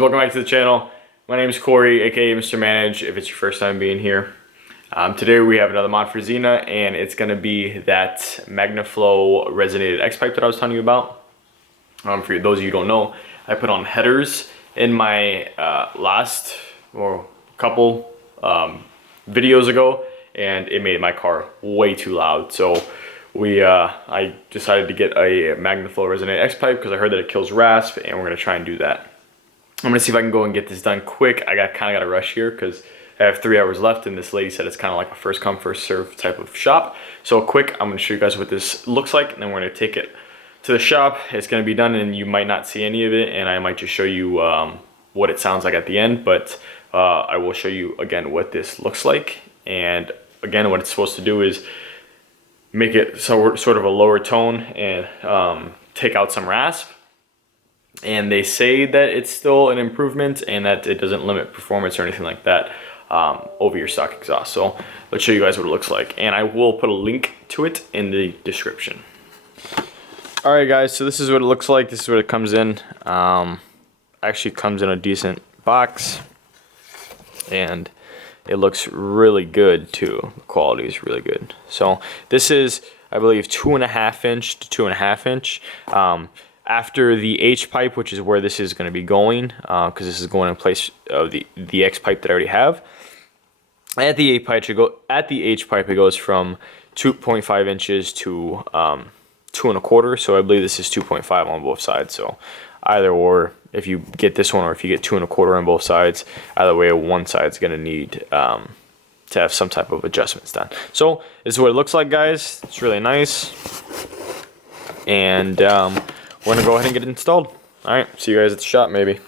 guys, welcome back to the channel. My name is Corey, aka Mr. Manage, if it's your first time being here. Today we have another mod for Xena, and it's going to be that Magnaflow resonated X-pipe that I was telling you about. For those of you who don't know, I put on headers in my last or couple videos ago, and it made my car way too loud. So I decided to get a Magnaflow resonated X-pipe because I heard that it kills rasp, and we're going to try and do that. I'm gonna see if I can go and get this done quick. I kind of got to rush here because I have 3 hours left, and this lady said it's kind of like a first come first serve type of shop. So quick, I'm gonna show you guys what this looks like, and then we're gonna take it to the shop. It's gonna be done, and you might not see any of it, and I might just show you what it sounds like at the end. But I will show you again what this looks like, and again what it's supposed to do is make it sort of a lower tone and take out some rasp. And they say that it's still an improvement and that it doesn't limit performance or anything like that over your stock exhaust. So let's show you guys what it looks like, and I will put a link to it in the description. All right guys, so this is what it looks like. This is what it comes in. Actually comes in a decent box, and it looks really good too. The quality is really good. So this is, I believe, 2.5 inch to 2.5 inch. After the H pipe, which is where this is going to be going, because this is going in place of the X pipe that I already have. At the H pipe, it goes from 2.5 inches to 2.25. So I believe this is 2.5 on both sides. So either or, if you get this one or if you get 2.25 on both sides, either way, one side's going to need to have some type of adjustments done. So this is what it looks like, guys. It's really nice, and we're gonna go ahead and get it installed. All right, see you guys at the shop maybe.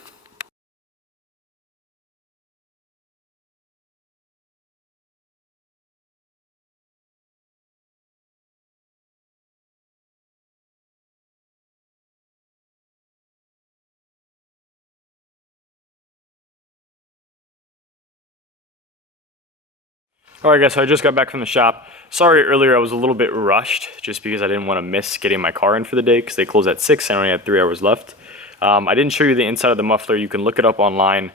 Alright guys, so I just got back from the shop. Sorry earlier I was a little bit rushed just because I didn't want to miss getting my car in for the day because they closed at 6 and I only had 3 hours left. I didn't show you the inside of the muffler. You can look it up online.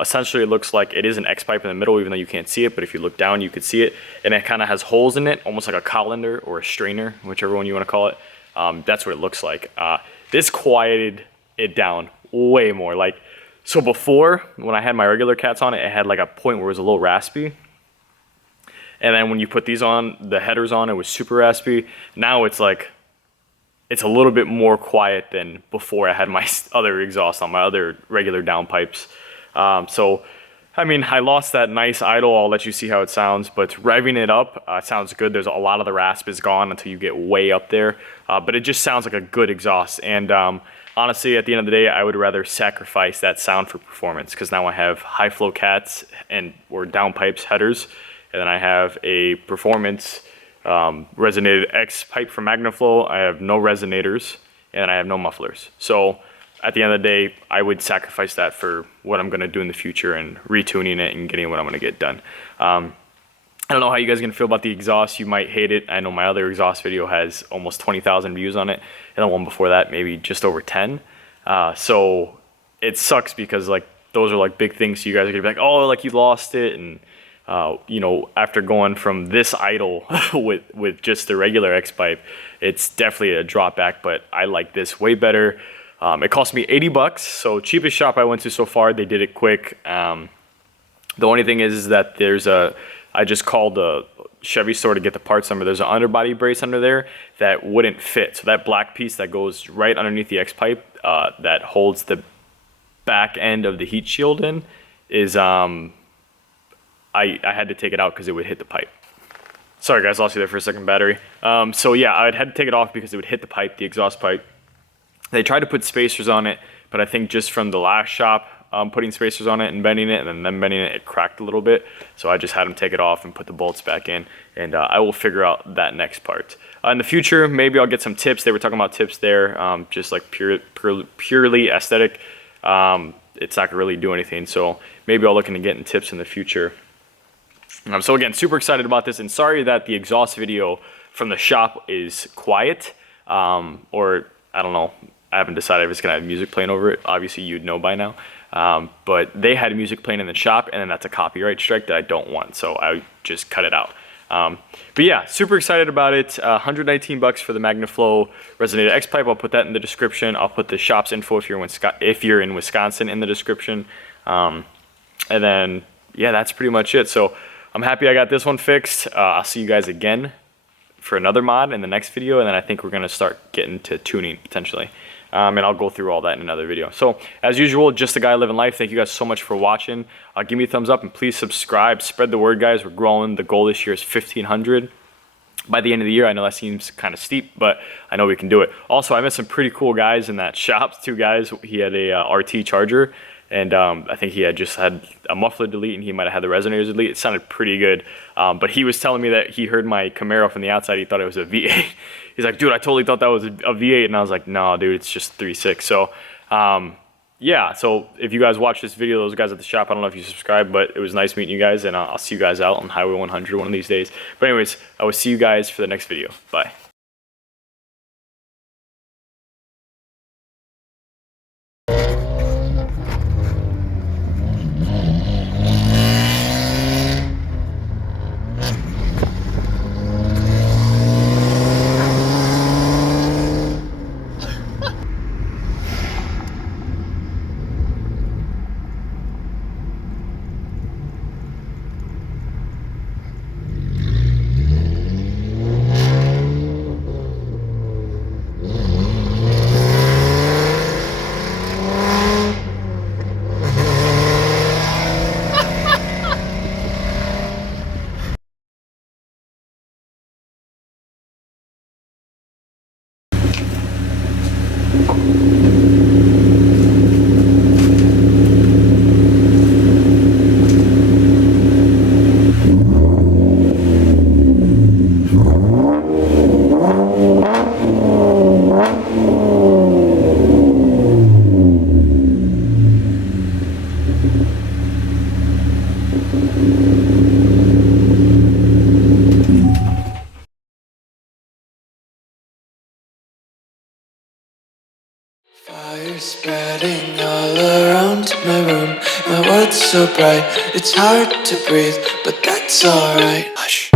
Essentially it looks like it is an X-pipe in the middle, even though you can't see it, but if you look down you could see it, and it kind of has holes in it, almost like a colander or a strainer, whichever one you want to call it. That's what it looks like. This quieted it down way more. Like, so before, when I had my regular cats on it, it had like a point where it was a little raspy. And then when you put these on, the headers on, it was super raspy. Now it's like, it's a little bit more quiet than before I had my other exhaust on, my other regular downpipes. So, I mean, I lost that nice idle. I'll let you see how it sounds, but revving it up, sounds good. There's a lot of the rasp is gone until you get way up there. But it just sounds like a good exhaust. And honestly, at the end of the day, I would rather sacrifice that sound for performance, because now I have high flow cats or downpipes headers. And then I have a performance resonated X pipe from Magnaflow. I have no resonators, and I have no mufflers. So at the end of the day, I would sacrifice that for what I'm going to do in the future and retuning it and getting what I'm going to get done. I don't know how you guys are going to feel about the exhaust. You might hate it. I know my other exhaust video has almost 20,000 views on it, and the one before that maybe just over 10. So it sucks because like those are like big things. So you guys are going to be like, oh, like you lost it, and you know, after going from this idle with just the regular X-pipe, it's definitely a drop back, but I like this way better. It cost me 80 bucks, so cheapest shop I went to so far. They did it quick. The only thing is that I just called the Chevy store to get the parts number. There's an underbody brace under there that wouldn't fit. So that black piece that goes right underneath the X-pipe that holds the back end of the heat shield in is I had to take it out because it would hit the pipe. Sorry guys, lost you there for a second, battery. So yeah, I had to take it off because it would hit the pipe, the exhaust pipe. They tried to put spacers on it, but I think just from the last shop, putting spacers on it and bending it, and then them bending it, it cracked a little bit. So I just had them take it off and put the bolts back in, and I will figure out that next part. In the future, maybe I'll get some tips. They were talking about tips there, just like purely aesthetic. It's not gonna really do anything, so maybe I'll look into getting tips in the future. So again, super excited about this, and sorry that the exhaust video from the shop is quiet, or I don't know, I haven't decided if it's gonna have music playing over it. Obviously you'd know by now. but they had music playing in the shop, and then that's a copyright strike that I don't want, so I just cut it out. But yeah, super excited about it. 119 bucks for the Magnaflow resonator xpipe. I'll put that in the description. I'll put the shop's info if you're in Wisconsin in the description. And then yeah, that's pretty much it. So I'm happy I got this one fixed. I'll see you guys again for another mod in the next video, and then I think we're gonna start getting to tuning potentially. And I'll go through all that in another video. So as usual, just a guy living life. Thank you guys so much for watching. Give me a thumbs up and please subscribe. Spread the word, guys. We're growing. The goal this year is 1,500 by the end of the year. I know that seems kind of steep, but I know we can do it. Also, I met some pretty cool guys in that shop. 2 guys. He had a RT charger, and I think he had just had a muffler delete, and he might have had the resonators delete. It sounded pretty good, but he was telling me that he heard my Camaro from the outside. He thought it was a V8. He's like, dude, I totally thought that was a V8, and I was like, no, dude, it's just 3.6. So yeah, so if you guys watch this video, those guys at the shop, I don't know if you subscribed, but it was nice meeting you guys, and I'll see you guys out on Highway 100 one of these days. But anyways, I will see you guys for the next video. Bye. Fire spreading all around my room. My world's so bright, it's hard to breathe, but that's alright. Hush.